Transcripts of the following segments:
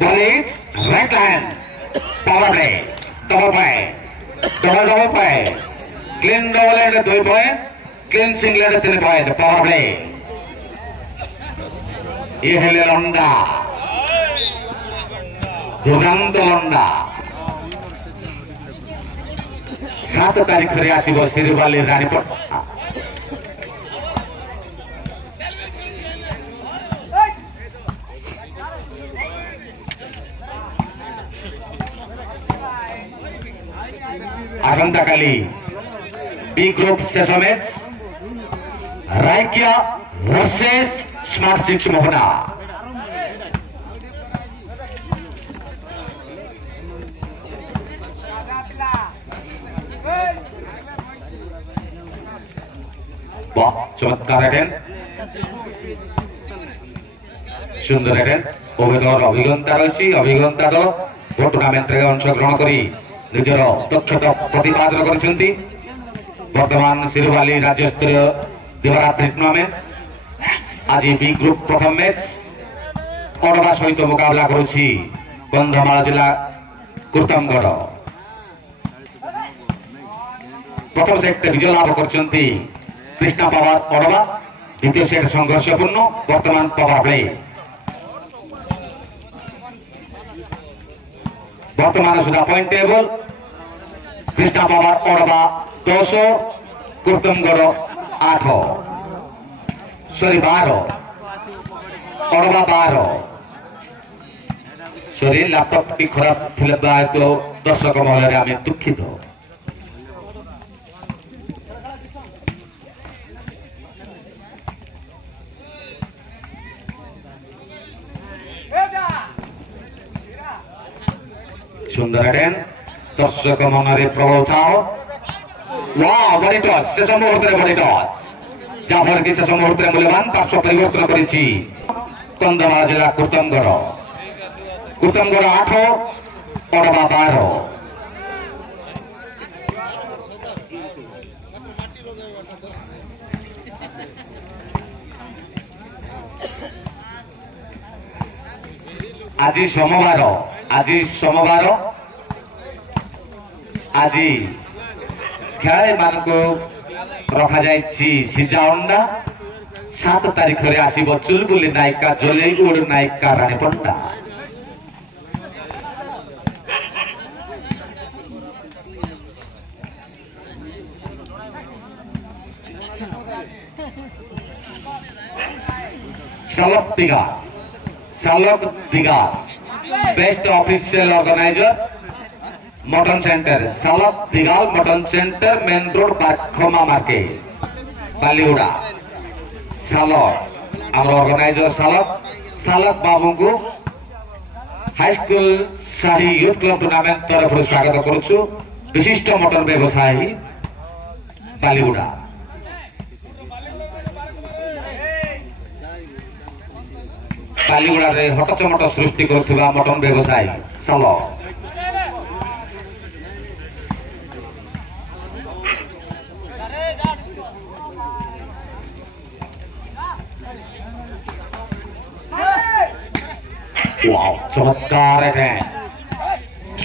ball is right hand. Power play. Double play. Double play. Clean double and 2 point. Clean single and 3 point. Power play. ये है लंडा. दुर्गंध लंडा. 7 तारीख रे आसीबो सिरुवाली रानीपटना. आसंता काली B group शेष match Raikia versus smart 6 Mohana. चमत्कार attain सुंदर attain अभिज्ञता रही अभिज्ञता दल टूर्णामेंट में अंशग्रहण कर निजर दक्षता प्रतिपादन कर वर्तमान सिरुवाली राज्य स्तरीय दिवारात्रि टूर्णामेंट आज बी ग्रुप प्रथम मैच अड़वा सहित मुकाबला करुछि कंधमाल जिला कुर्तमगढ़. प्रथम सेट विजय लाभ करछन्ति कृष्णा पवार अड़वा. द्वितीय सेट संघर्षपूर्ण. वर्तमान पावर प्ले वर्तमान सुधा पॉइंट टेबल कृष्णा पवार अड़वा 10 कुर्तमगढ़ 8 सॉरी 12 अड़वा 12 सॉरी लैपटॉप टी खराब थिले तो दर्शक महल आम दुखित. सुंदर अटेन दर्शक मन में प्रभाव छाओ. वाह बड़ी टच शेष मुहूर्त बड़ी टच जहाँफल कि शेष मुहूर्त मूल्यवान पार्श्व परिवर्तन करिछि कंधमाल जिला कुर्तमगढ़. कुर्तमगढ़ 8 अड़वा 12. आज सोमवार आज खेलाड़ी मान को रखा सिजा अंडा. 7 तारीख रे आसीबो चुलबुली नायिका जलीगुड़ नायिका रानीपटना. Salok Diga Best Official Organizer Mutton Center Salok Digal Mutton Center Main Road Bakhoma Market Baliuda Salok our organizer Salok Babu को High School Shahi Youth Club Tournament तरफ स्वागत करुछु. विशिष्ट मटन व्यवसायी बालीगुड़ा. बालीगुड़ा रे हटचमट सृष्टि करुवा मटन व्यवसायी सालक. चमत्कार है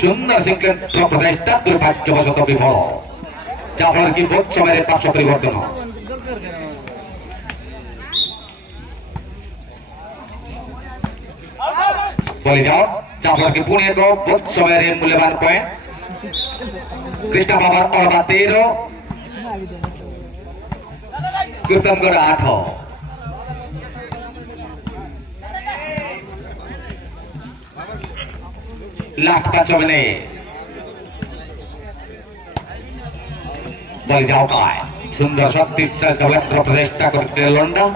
सुंदर सिंह प्रचेषा दुर्भाग्यवशत विफल जहाँफल कि बहुत समय पार्श्व परिवर्तन. बोली जाओ जहाँफल कि पुणे एक बहुत समय मूल्यवान पॉइंट कृष्णा बाबा अड़वा 13 कुर्तमगढ़ 8. लास्ट 5 मिनट बोली जाओ काय सुंदर शक्तिशाली प्रचेषा करते लंडा.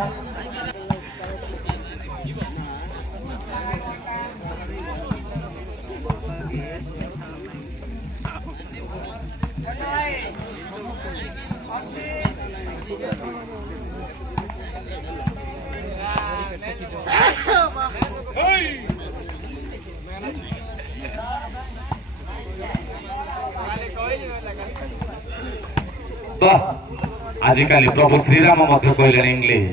आजिकाली प्रभु श्रीराम कहले इंग्लिश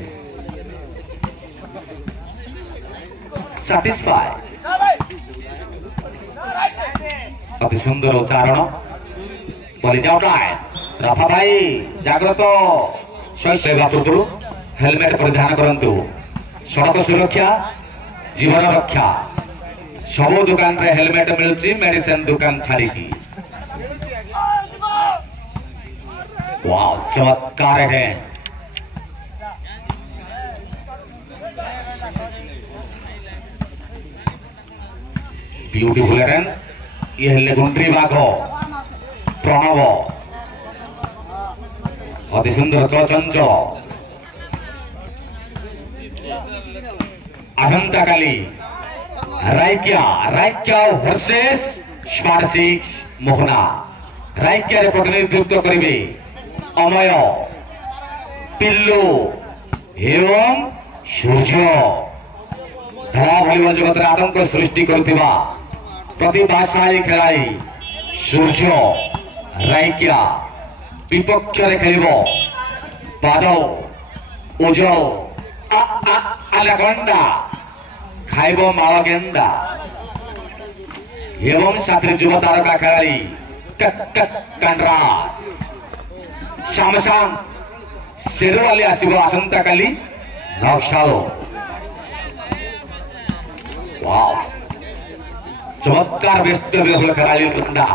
satisfied अति सुंदर उच्चारण बोली जाऊटाए रफा भाई जाग्रत सेवा पूर्व हेलमेट परिधान करंतु सड़क सुरक्षा जीवन रक्षा सबो दुकान रे हेलमेट मिलुची मेडिसिन दुकान छाड़ी की वाव चमत्कार है ब्यूटीफुल है ये हेले गुंड्री बाघ प्रणव अति सुंदर चंचल अहंता काली राइक्या वर्सेस स्पार्सी मोहना राइक्या प्रतिनिधित्व करेंगे अमय पिल्लू एवं सूर्य धरा भलिबल जगत आतंक सृष्टि करुवा प्रतिभाशाली खेलाई सूर्य राइक्या विपक्ष खेल पादव उजल आलागंडा खाइब माल गेंदा एवं साथी युवा तारका खेलाड़ी कांड्रा सामसाम शेरवाली आसब आसंता काली नक्सल वाव चमत्कार व्यस्त खेलाड़ी वृंदा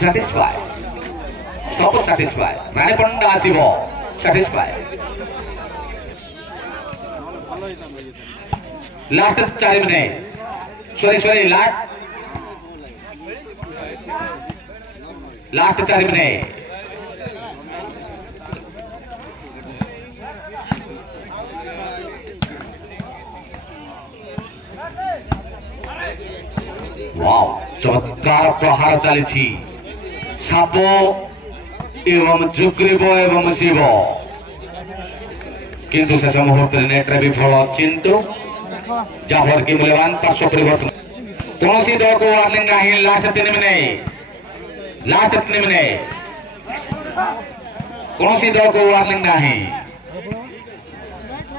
सैटिस्फाई सब सैटिस्फाई रानी पंडा आसब satisfy last 4 minute sorry last 4 minute wow चमत्कार प्रहार चली साप एवं जुग्रीव एवं शिव किंतु शेष मुहूर्त नेट्रे विफल चिंतु जाफर की मूल्यवान पार्श्व परिवर्तन कौन सी दल को वार्निंग नहीं लास्ट 3 मिनट कौन सी दल को वार्निंग नहीं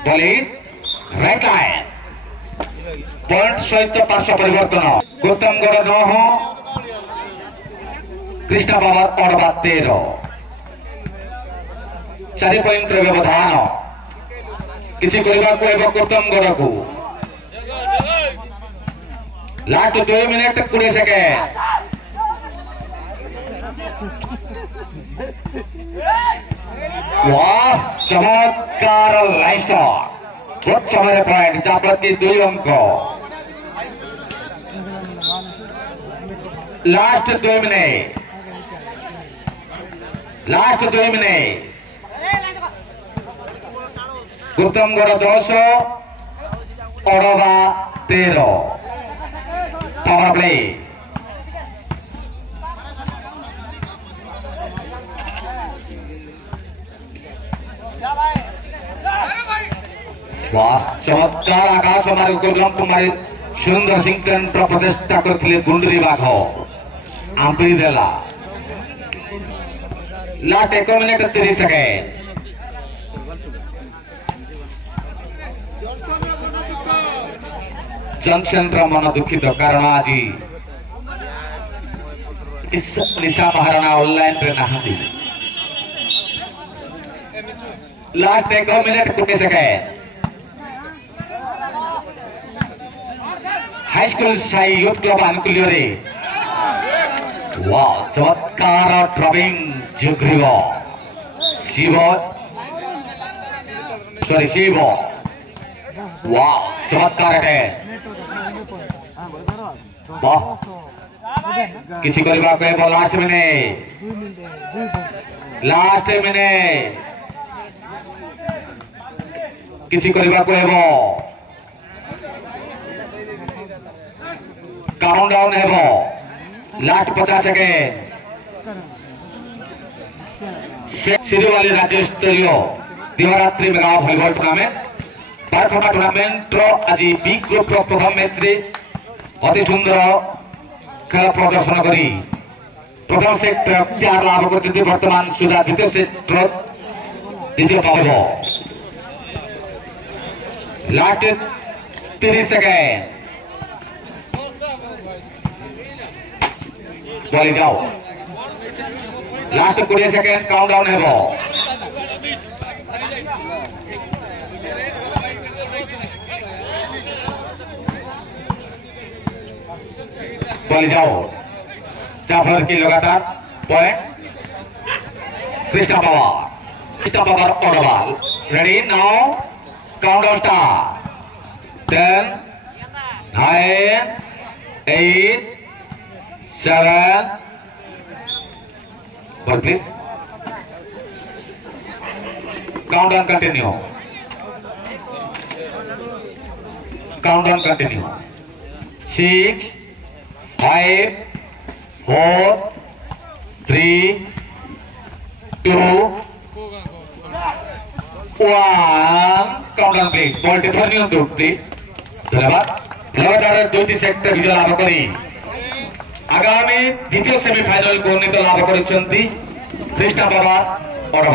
बोली राइट लाइन पॉइंट सहित पार्श्व परिवर्तन गौतमगढ़ 9 कृष्णा बाबा 13 4 पॉइंट व्यवधान किसी गौतमगढ़ को लास्ट 2 मिनट 20 सेकेंड वाह चमत्कार लाइस्ट बहुत समय पॉइंट जाप्रति 2 अंक लास्ट 2 मिनट गौतमगढ़ 10 अड़वा 13 पावर प्ले वाह चमत्कार आकाश मार्ग दुर्गम कुमारी सुंदर सिंह तंत्र प्रतिष्ठा करते गुंडरी बाघ आंपी देला लास्ट 1 मिनट 30 सेकेंड जंक्शन मन दुखित कारण आज निशा महाराणा ऑनलाइन रे नहाती last 1 minute 20 second high school Sai youth club आनुकूल्य रे वाह चमत्कार ड्राइविंग जुग्रीव शिव वाह चमत्कार है वाह किसी करबा कहबो लास्ट मिनट किसी करबा कहबो काउंट डाउन हेबो लास्ट 50 सेकेंड सिरीवाली राज्य स्तरीय दिवारात्रि मेगा भलिबल टूर्नामेंट पारखमा टूर्नामेंट आज बी ग्रुप प्रथम मैच रे अति सुंदर खेल प्रदर्शन करी प्रथम सेट प्यार लाभ कर वर्तमान सुधा द्वितीय सेट द्वितीय पाव लास्ट 30 सेकेंड বলি যাও লাস্ট 20 সেকেন্ড কাউন্টডাউন ହେବ বলি যাও जाफर की लगातार पॉइंट कृष्णा पवार और ball ready now countdown start 10 9 8 7 ball please countdown continue 6 5 4 3 2 1 countdown please ball differ नियंतु प्लीज धन्यवाद लगातार 2टी सेट विजय लाभ करी आगामी द्वितीय सेमिफाइनल को उन्नीत लाभ कर कृष्णा पवार और